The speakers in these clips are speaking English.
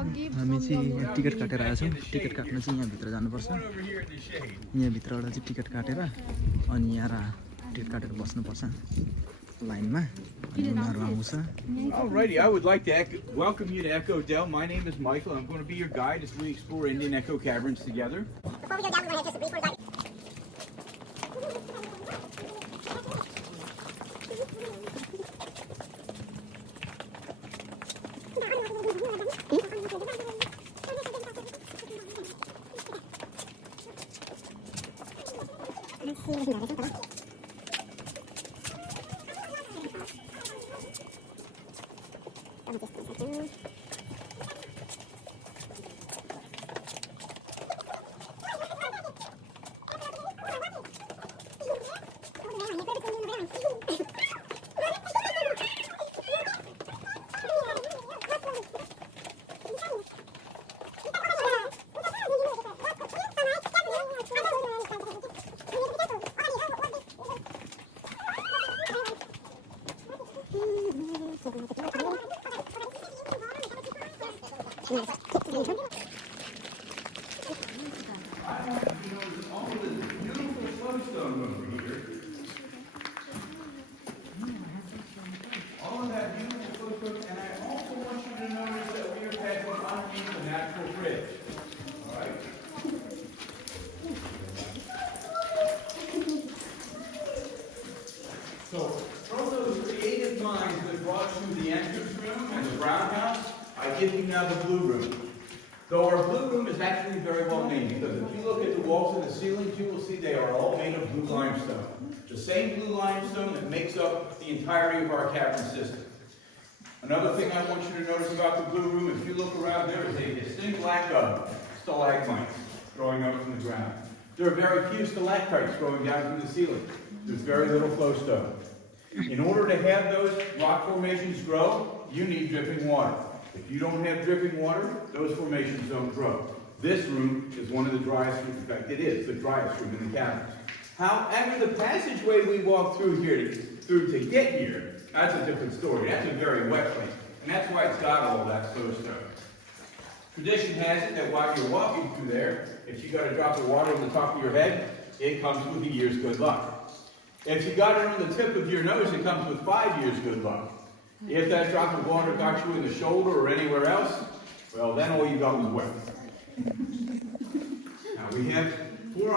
हामी चाहिँ टिकट काटेर आएछौँ। टिकट काट्न चाहिँ यहाँभित्र जानुपर्छ। यहाँभित्रबाट चाहिँ टिकट काटेर अनि यहाँ टिकट काटेर बस्नुपर्छ लाइनमा। Alrighty, I would like to welcome you to Echo Dell. My name is Michael. I'm going to be your guide as we explore Indian Echo Caverns together. Before we go down, we're going to have just a brief word about So, from those creative minds that brought you the entrance room and the brown house, I give you now the blue room. Though our blue room is actually very well named, because if you look at the walls and the ceilings, you will see they are all made of blue limestone. The same blue limestone that makes up the entirety of our cavern system. Another thing I want you to notice about the blue room, if you look around, there is a distinct lack of stalagmites growing up from the ground. There are very few stalactites growing down from the ceiling. There's very little flowstone. In order to have those rock formations grow, you need dripping water. If you don't have dripping water, those formations don't grow. This room is one of the driest rooms. In fact, it is the driest room in the caverns. However, the passageway we walk through here to get here, that's a different story. That's a very wet place, and that's why it's got all that flowstone. Tradition has it that while you're walking through there, if you got a drop of water on the top of your head, it comes with a year's good luck. If you got it on the tip of your nose, it comes with 5 years good luck. If that drop of water got you in the shoulder or anywhere else, well, then all you got was wet. Now we have, for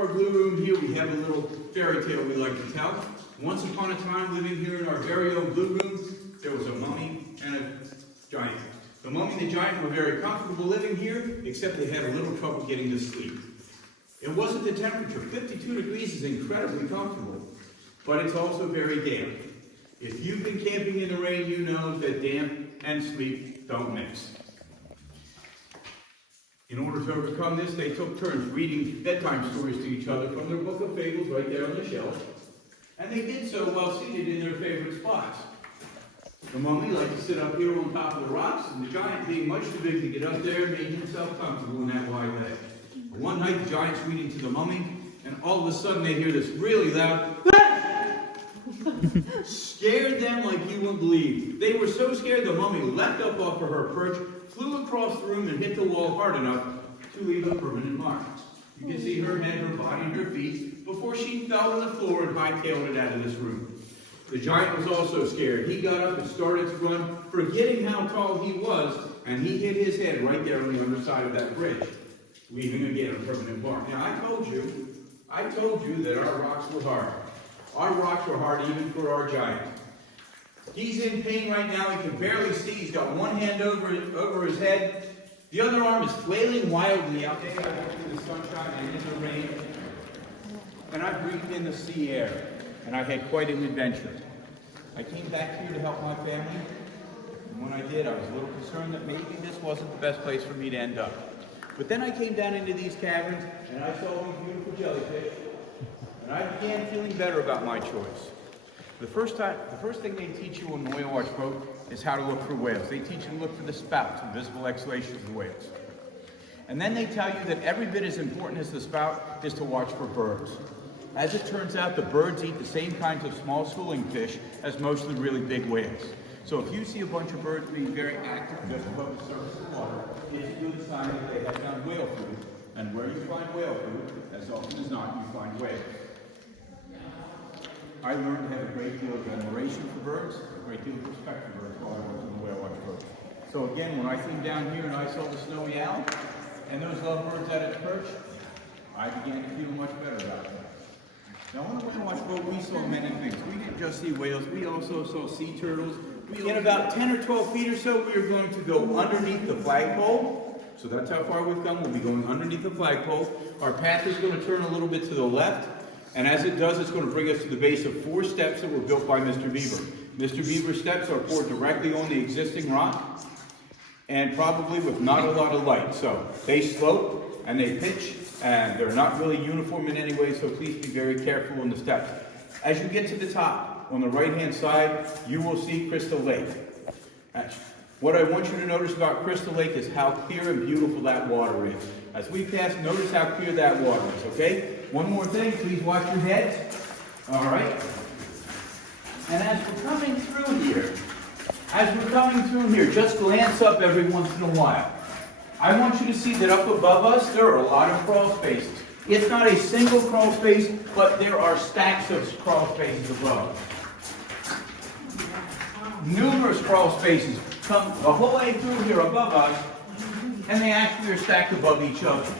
our blue room here, we have a little fairy tale we like to tell. Once upon a time, living here in our very own blue room, there was a mummy and a giant. The mummy and the giant were very comfortable living here, except they had a little trouble getting to sleep. It wasn't the temperature. 52 degrees is incredibly comfortable, but it's also very damp. If you've been camping in the rain, you know that damp and sleep don't mix. In order to overcome this, they took turns reading bedtime stories to each other from their book of fables right there on the shelf, and they did so while seated in their favorite spots. The mummy liked to sit up here on top of the rocks, and the giant, being much too big to get up there, made himself comfortable in that wide bed. One night, the giant's reading to the mummy, and all of a sudden they hear this really loud scared them like you wouldn't believe. They were so scared the mummy leapt up off of her perch, flew across the room, and hit the wall hard enough to leave a permanent mark. You can see her head, her body, and her feet before she fell on the floor and hightailed it out of this room. The giant was also scared. He got up and started to run, forgetting how tall he was, and he hit his head right there on the underside of that bridge, leaving again a permanent mark. Now, I told you that our rocks were hard. Our rocks were hard even for our giant. He's in pain right now. He can barely see. He's got one hand over his head. The other arm is flailing wildly out there in the sunshine and in the rain. And I breathed in the sea air, and I had quite an adventure. I came back here to help my family, and when I did, I was a little concerned that maybe this wasn't the best place for me to end up. But then I came down into these caverns, and I saw these beautiful jellyfish, and I began feeling better about my choice. The first thing they teach you on the Whale Watch boat is how to look for whales. They teach you to look for the spouts, the visible exhalations of the whales. And then they tell you that every bit as important as the spout is to watch for birds. As it turns out, the birds eat the same kinds of small schooling fish as most of the really big whales. So if you see a bunch of birds being very active just above the surface of the water, it's a good sign that they have found whale food. And where you find whale food, as often as not, you find whales. I learned to have a great deal of admiration for birds, a great deal of respect for birds while I was in the whale watch boat. So again, when I came down here and I saw the snowy owl and those lovebirds at its perch, I began to feel much better about that. Now on the whale watch boat, we saw many things. We didn't just see whales, we also saw sea turtles. In about 10 or 12 feet or so, we are going to go underneath the flagpole. So that's how far we've come. We'll be going underneath the flagpole. Our path is going to turn a little bit to the left. And as it does, it's going to bring us to the base of 4 steps that were built by Mr. Beaver. Mr. Beaver's steps are poured directly on the existing rock and probably with not a lot of light. So they slope and they pitch and they're not really uniform in any way, so please be very careful on the steps. As you get to the top, on the right-hand side, you will see Crystal Lake. What I want you to notice about Crystal Lake is how clear and beautiful that water is. As we pass, notice how clear that water is, okay? One more thing, please watch your heads. All right? And as we're coming through here, just glance up every once in a while. I want you to see that up above us, there are a lot of crawl spaces. It's not a single crawl space, but there are stacks of crawl spaces above. Numerous crawl spaces come the whole way through here above us, and they actually are stacked above each other.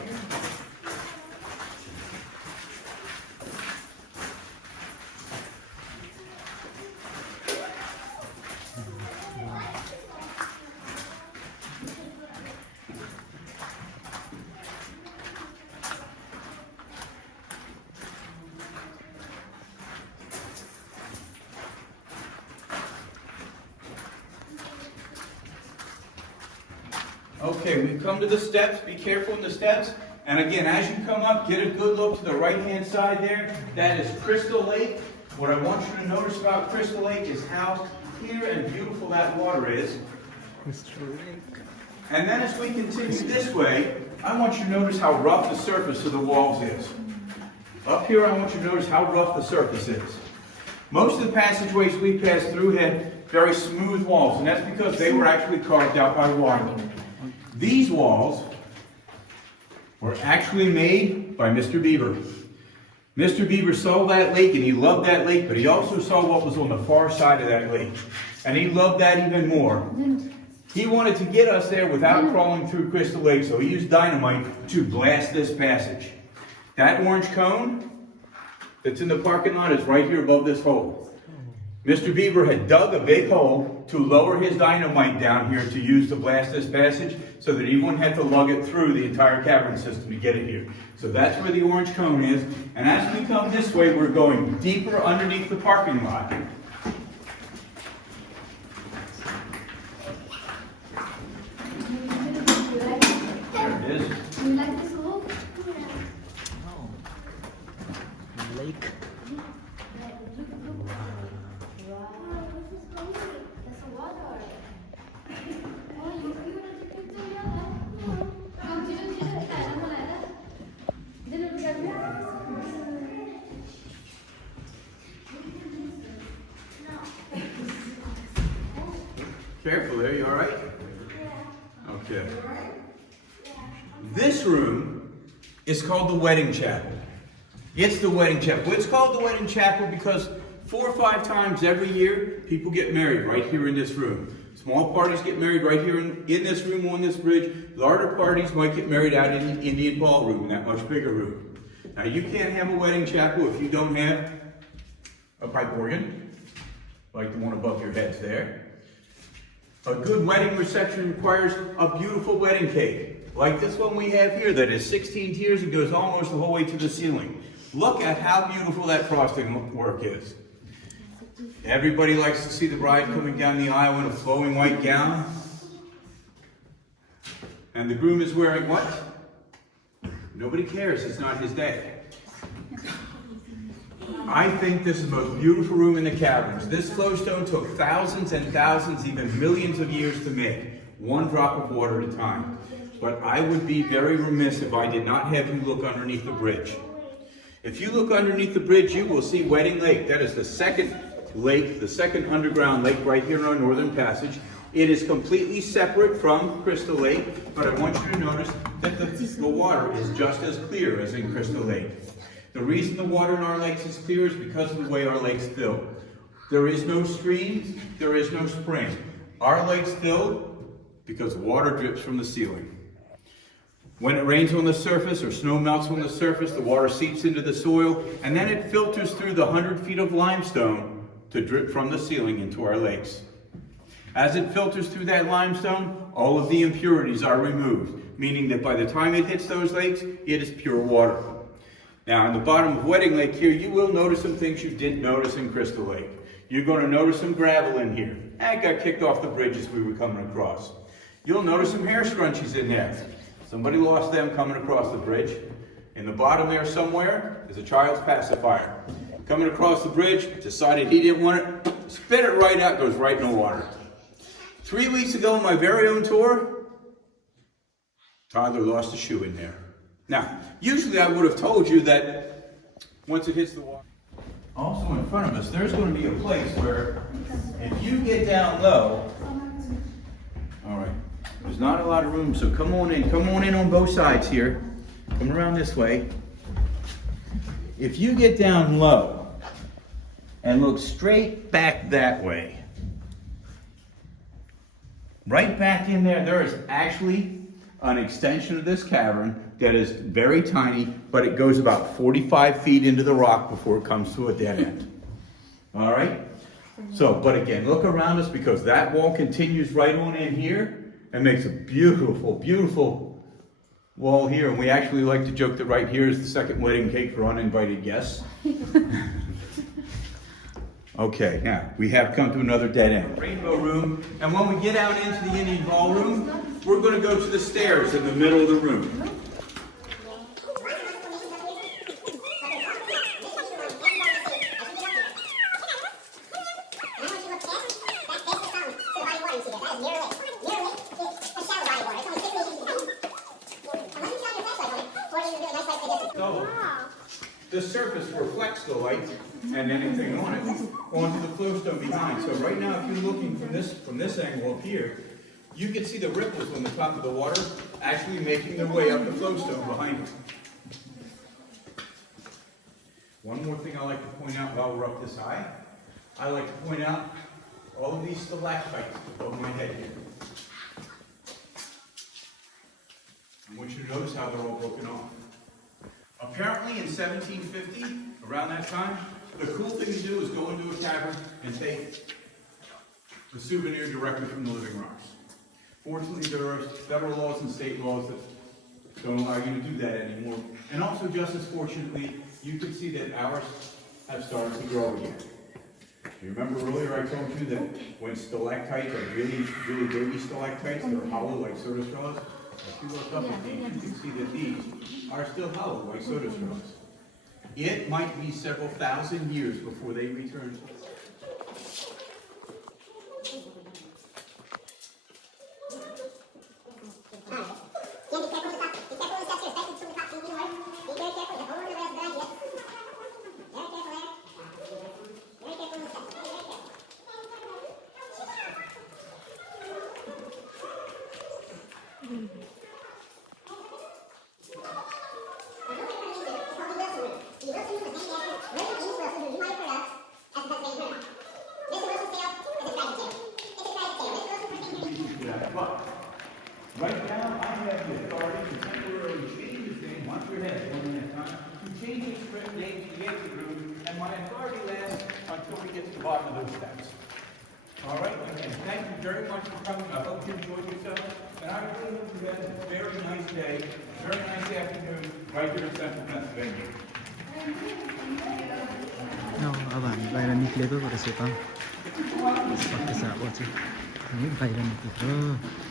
Okay, we've come to the steps. Be careful in the steps. And again, as you come up, get a good look to the right-hand side there. That is Crystal Lake. What I want you to notice about Crystal Lake is how clear and beautiful that water is. Crystal Lake. And then as we continue this way, I want you to notice how rough the surface of the walls is. Up here, I want you to notice how rough the surface is. Most of the passageways we passed through had very smooth walls, and that's because they were actually carved out by water. These walls were actually made by Mr. Beaver. Mr. Beaver saw that lake and he loved that lake, but he also saw what was on the far side of that lake. And he loved that even more. He wanted to get us there without crawling through Crystal Lake, so he used dynamite to blast this passage. That orange cone that's in the parking lot is right here above this hole. Mr. Beaver had dug a big hole to lower his dynamite down here to use to blast this passage so that he wouldn't have to lug it through the entire cavern system to get it here. So that's where the orange cone is. And as we come this way, we're going deeper underneath the parking lot. There it is. You like this hole? Oh. Lake. Careful there, you all right? Okay. This room is called the wedding chapel. It's the wedding chapel. It's called the wedding chapel because 4 or 5 times every year, people get married right here in this room. Small parties get married right here in this room on this bridge. Larger parties might get married out in the Indian ballroom, in that much bigger room. Now, you can't have a wedding chapel if you don't have a pipe organ, like the one above your heads there. A good wedding reception requires a beautiful wedding cake, like this one we have here that is 16 tiers and goes almost the whole way to the ceiling. Look at how beautiful that frosting work is. Everybody likes to see the bride coming down the aisle in a flowing white gown. And the groom is wearing what? Nobody cares, it's not his day. I think this is the most beautiful room in the caverns. This flowstone took thousands and thousands, even millions of years to make, 1 drop of water at a time. But I would be very remiss if I did not have you look underneath the bridge. If you look underneath the bridge, you will see Wedding Lake. That is the second lake, the second underground lake right here in our northern passage. It is completely separate from Crystal Lake, but I want you to notice that the water is just as clear as in Crystal Lake. The reason the water in our lakes is clear is because of the way our lakes fill. There is no streams, there is no spring. Our lakes fill because water drips from the ceiling. When it rains on the surface or snow melts on the surface, the water seeps into the soil, and then it filters through the 100 feet of limestone to drip from the ceiling into our lakes. As it filters through that limestone, all of the impurities are removed, meaning that by the time it hits those lakes, it is pure water. Now, in the bottom of Wedding Lake here, you will notice some things you didn't notice in Crystal Lake. You're going to notice some gravel in here. That got kicked off the bridge as we were coming across. You'll notice some hair scrunchies in there. Somebody lost them coming across the bridge. In the bottom there somewhere is a child's pacifier. Coming across the bridge, decided he didn't want it, spit it right out, goes right in the water. 3 weeks ago on my very own tour, toddler lost a shoe in there. Now, usually I would have told you that once it hits the water. Also in front of us, there's going to be a place where if you get down low, all right, there's not a lot of room, so come on in on both sides here. Come around this way. If you get down low and look straight back that way, right back in there, there is actually an extension of this cavern that is very tiny, but it goes about 45 feet into the rock before it comes to a dead end. All right? So, but again, look around us because that wall continues right on in here and makes a beautiful, beautiful wall here. And we actually like to joke that right here is the second wedding cake for uninvited guests. Okay, now we have come to another dead end. Rainbow room, and when we get out into the Indian ballroom, we're going to go to the stairs in the middle of the room. So, the surface reflects the light and anything on it onto the flowstone behind. So right now, if you're looking from this angle up here, you can see the ripples on the top of the water actually making their way up the flowstone behind it. One more thing I like to point out while we're up this high, I like to point out all of these stalactites above my head here. I want you to notice how they're all broken off. Apparently in 1750, around that time, the cool thing to do is go into a cavern and take the souvenir directly from the living rocks. Fortunately, there are federal laws and state laws that don't allow you to do that anymore. And also, just as fortunately, you can see that ours have started to grow again. You remember earlier I told you that when stalactites are really, really baby stalactites, they're hollow like soda straws? If you look up at these, you can see that these are still hollow like soda straws. It might be several thousand years before they return. Right now, I have the authority to temporarily change his name once your head one at a time, to change his script name to the exit room, and my authority lasts until we get to the bottom of those steps. All right, again, thank you very much for coming. I hope you enjoyed yourself, and I really hope you had a very nice day, very nice afternoon, right here in Central Pennsylvania. अब हामी बाहिर निक्लेको रहेछ त अब चाहिँ हामी बाहिर निक्लेको